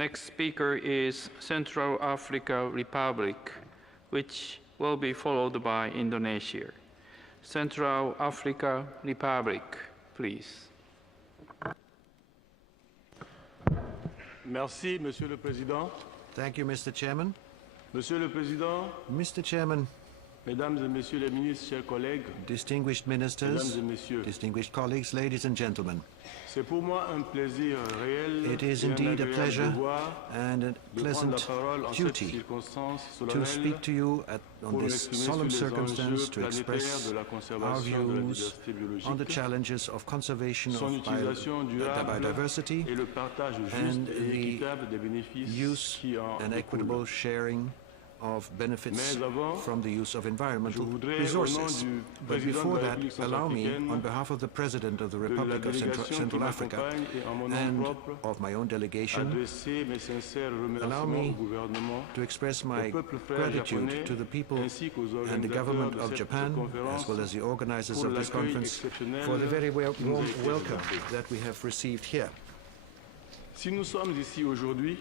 Next speaker is Central Africa Republic, which will be followed by Indonesia. Central Africa Republic, please. Merci, Monsieur le Président. Thank you, Mr. Chairman. Monsieur le Président, Mr. Chairman, Mesdames et Messieurs les ministres, chers collègues, distinguished Mesdames ministers, et Messieurs, distinguished colleagues, ladies and gentlemen, c'est pour moi un plaisir réel it is et un indeed a agréable pleasure devoir and a de prendre la pleasant parole en cette duty circonstance to solennelle speak to you on pour this m'exprimer solemn sur les circumstance enjeux to planétaires express de la our conservation de la views diversité on the biologique, challenges of conservation son of utilisation durable biodiversity et le partage juste and et the équitable des bénéfices use qui en and découlent. equitable sharing of benefits Mais avant, from the use of environmental je voudrais, resources. au nom du But président before de la that, République allow me, centrafricaine, on behalf of the President of the de la Republic of délégation Central qui Africa m'accompagne et en mon nom and propre, of my own delegation, adresser mes sincères allow remerciements me au gouvernement, to express au my peuple frère gratitude japonais, to the people ainsi qu'aux and the organisateurs government de of cette Japan, conférence as well as the organizers pour of this l'accueil conference, exceptionnel for the very warm qui nous a été welcome réservé. that we have received here. Si nous sommes ici aujourd'hui,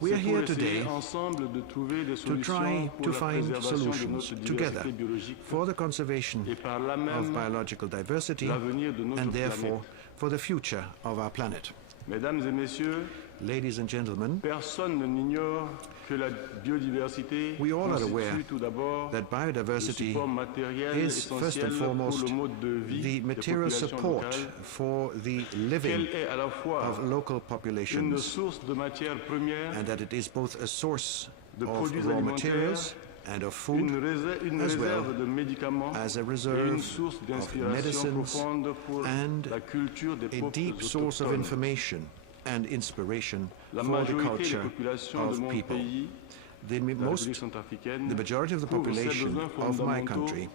We c'est are pour here essayer today ensemble de trouver des to solutions try pour to la find préservation de solutions notre together diversité biologique for the conservation et par là of même biological diversity l'avenir de notre and therefore planète. for the future of our planet. Mesdames et Messieurs, Ladies and gentlemen, personne n'ignore que la biodiversité we all are aware constitue tout d'abord that le biodiversity support matériel is first essentiel and pour foremost le mode de vie the des material populations support locales, for the qu'elle living est à la fois of local une populations source de matières premières, and that it is both a source de of produits raw alimentaires, materials and of food une as réserve well de médicaments as a et une reserve source of d'inspiration medicines profonde pour and la culture des a peuples deep source of autochtones. information and inspiration La for the majorité des culture populations de of mon people. pays, The la most, République centrafricaine, the majority of the couvre ses population besoins of my fondamentaux country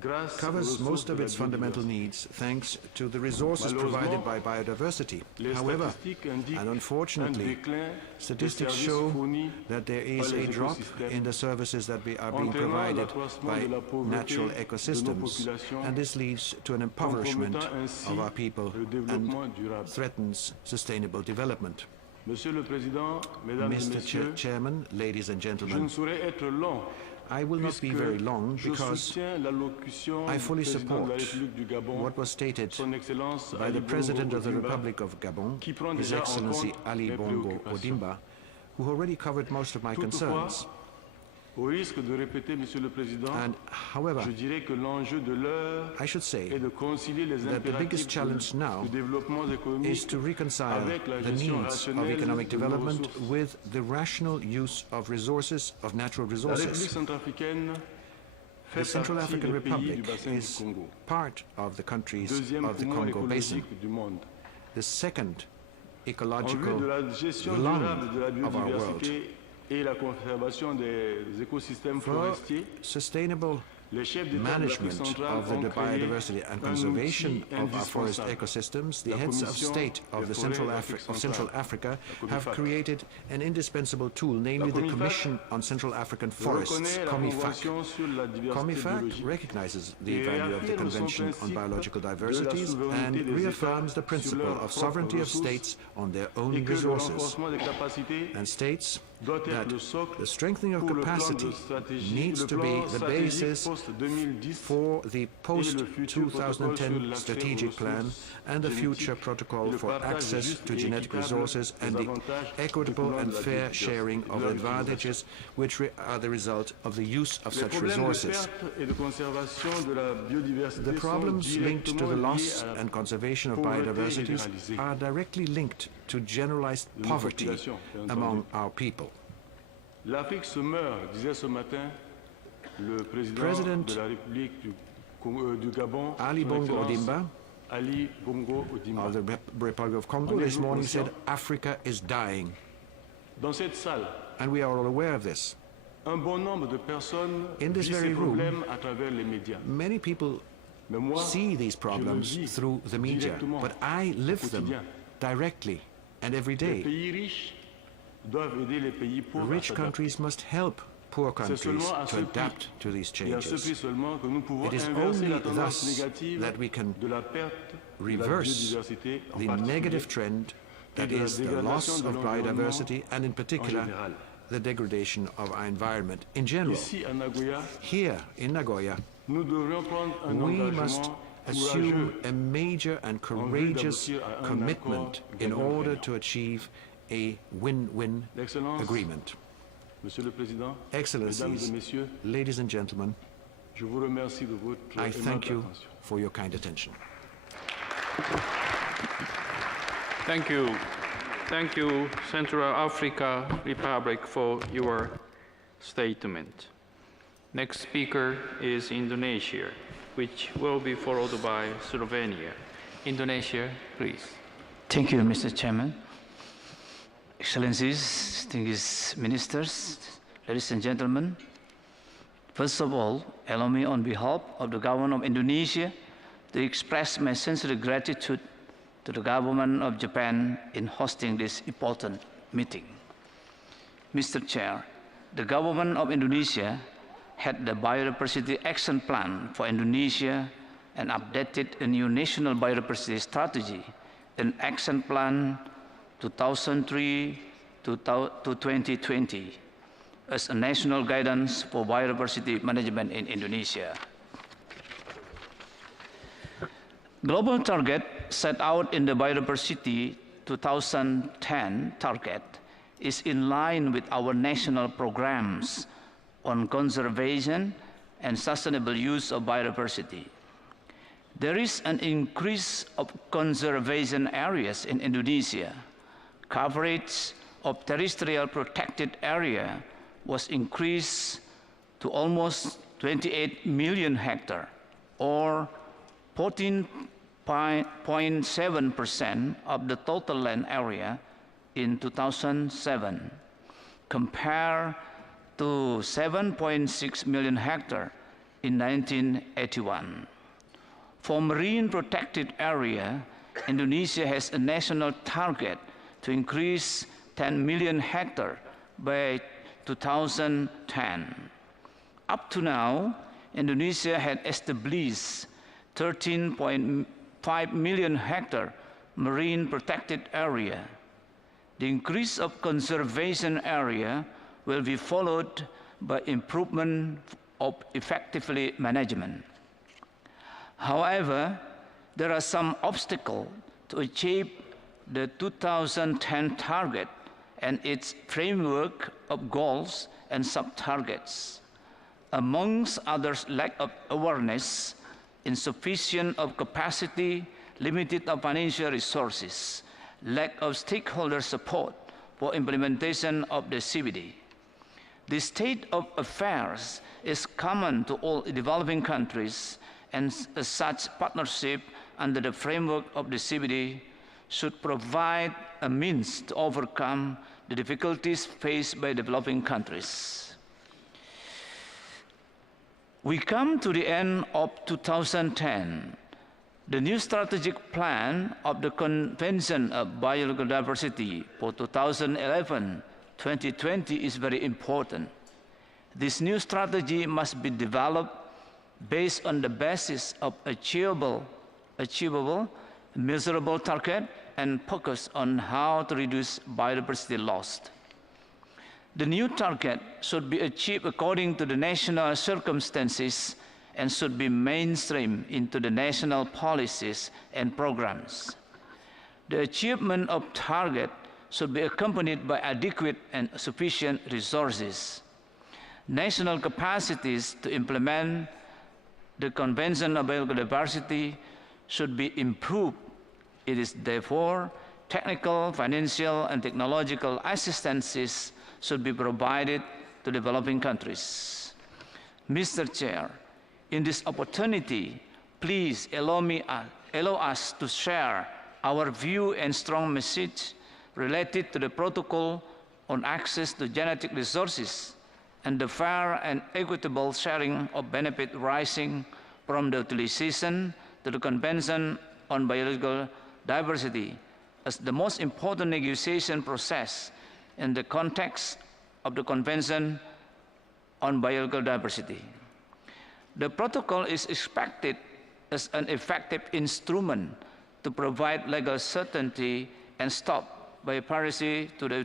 grâce aux covers ressources most de of la its fundamental biodiversité. needs thanks to the resources provided by biodiversity. Les However, statistiques indiquent and un unfortunately, déclin des statistics services show fournis that there par is les a drop écosystèmes, in the services that are being entraînant provided l'accroissement by de la pauvreté natural de nos ecosystems, populations, and this leads to an impoverishment compromettant ainsi of our people le développement and durable. threatens sustainable development. Monsieur le Président, Mesdames et Mr. Messieurs, Chairman, ladies and je ne gentlemen, saurais être long I will not be puisque very long je because soutiens l'allocution I du fully président de la support République du Gabon, what was stated Son Excellence by Ali the Bongo President of the Ondimba, Republic of Gabon, qui prend His déjà en Excellency compte Ali mes Bongo préoccupations. Ondimba, who already covered most of my Toutefois, concerns. au risque de répéter, Monsieur le Président, And however, je dirais que l'enjeu de l'heure I should say est de concilier les that the biggest impératifs challenge now du développement is économique to reconcile avec la the gestion needs of rationnelle economic de nos development ressources. with the rational use of resources, of natural La République resources. centrafricaine The fait Central partie African des pays du Republic bassin du is Congo, part of the countries deuxième of the poumon Congo Basin, écologique du monde. the second En vue ecological de la gestion lung durable de la of our world. biodiversité et la conservation des écosystèmes For forestiers, sustainable les chefs d'État de l'Afrique management centrale of ont the créé biodiversity and un conservation outil of our forest indispensable. ecosystems, the La heads of Commission state of des the forêts d'Afrique Central centrale, Africa la have COMIFAC. created an indispensable tool, namely the COMIFAC Commission on Central African Forests, reconnaît la COMIFAC. Convention sur la diversité COMIFAC biologique recognizes the et value of the réaffirme son Convention on principe Biological de la Diversities souveraineté and des reaffirms États the principle sur leurs of sovereignty of propres states on their own et que le resources, renforcement des capacités and states doit être that le socle the strengthening of pour le plan capacity de stratégie, needs le to be plan the stratégique basis post-2010 for the futur protocole sur post-2010 l'accès strategic aux plan ressources and the future génétiques et protocol le for partage access juste to et genetic équitable resources des and the avantages equitable découlant and de la fair sharing biodiversité, of de leur advantages which are the result of the use of Les such problèmes de resources. perte et de conservation de la biodiversité The sont problems linked to directement the liés loss à la and conservation of pauvreté biodiversities généralisée are directly linked to generalized de nos poverty populations, bien entendu. among our people. L'Afrique se meurt, disait ce matin le président de la République du Gabon, Ali Son Bongo Excellence Ondimba Ali Bongo Ondimba. of the Republic of Congo this morning said Africa is dying. Dans cette salle, And we are all aware of this. un bon nombre de personnes In this vivent very ces room, problèmes à travers les médias. Many people Mais moi, see these problems je le vis through the media, directement, but I live au them quotidien. directly and every Les day. pays riches doivent aider les pays pauvres à Rich s'adapter. countries must help poor C'est countries seulement à to ce prix, adapt to these et à ce prix changes. seulement que nous pouvons It is inverser only la tendance thus négative that we can de la perte de la reverse biodiversité, en the particulier negative trend that is, the loss of biodiversity and in particular the degradation of our environment in general. Here in Nagoya, we must assume a major and courageous commitment in order to achieve a win-win agreement. Excellencies, ladies and gentlemen, I thank you for your kind attention. Thank you. Thank you, Central Africa Republic, for your statement. Next speaker is Indonesia, which will be followed by Slovenia. Indonesia, please. Thank you, Mr. Chairman. Excellencies, distinguished ministers, ladies and gentlemen. First of all, allow me on behalf of the government of Indonesia to express my sincere gratitude to the government of Japan in hosting this important meeting. Mr. Chair, the government of Indonesia had the Biodiversity Action Plan for Indonesia and updated a new national biodiversity strategy in Action Plan 2003 to 2020 as a national guidance for biodiversity management in Indonesia. Global target set out in the Biodiversity 2010 target is in line with our national programs on conservation and sustainable use of biodiversity. There is an increase of conservation areas in Indonesia. Coverage of terrestrial protected area was increased to almost 28 million hectares, or 14.7% of the total land area in 2007, compared to 7.6 million hectares in 1981. For marine protected area, Indonesia has a national target to increase 10 million hectares by 2010. Up to now, Indonesia had established 13.5 million hectare marine protected area. The increase of conservation area will be followed by improvement of effectively management. However, there are some obstacles to achieve the 2010 target and its framework of goals and sub-targets. Amongst others, lack of awareness, insufficient of capacity, limited of financial resources, lack of stakeholder support for implementation of the CBD. This state of affairs is common to all developing countries, and such partnership under the framework of the CBD should provide a means to overcome the difficulties faced by developing countries. We come to the end of 2010. The new strategic plan of the Convention of Biological Diversity for 2011-2020 is very important. This new strategy must be developed based on the basis of achievable, measurable target and focus on how to reduce biodiversity loss. The new target should be achieved according to the national circumstances and should be mainstreamed into the national policies and programs. The achievement of target should be accompanied by adequate and sufficient resources. National capacities to implement the Convention of Biological Diversity should be improved. It is therefore technical, financial, and technological assistances should be provided to developing countries. Mr. Chair, in this opportunity, please allow us to share our view and strong message related to the protocol on access to genetic resources and the fair and equitable sharing of benefit arising from the utilization to the Convention on Biological Diversity as the most important negotiation process in the context of the Convention on Biological Diversity. The protocol is expected as an effective instrument to provide legal certainty and stop by piracy to the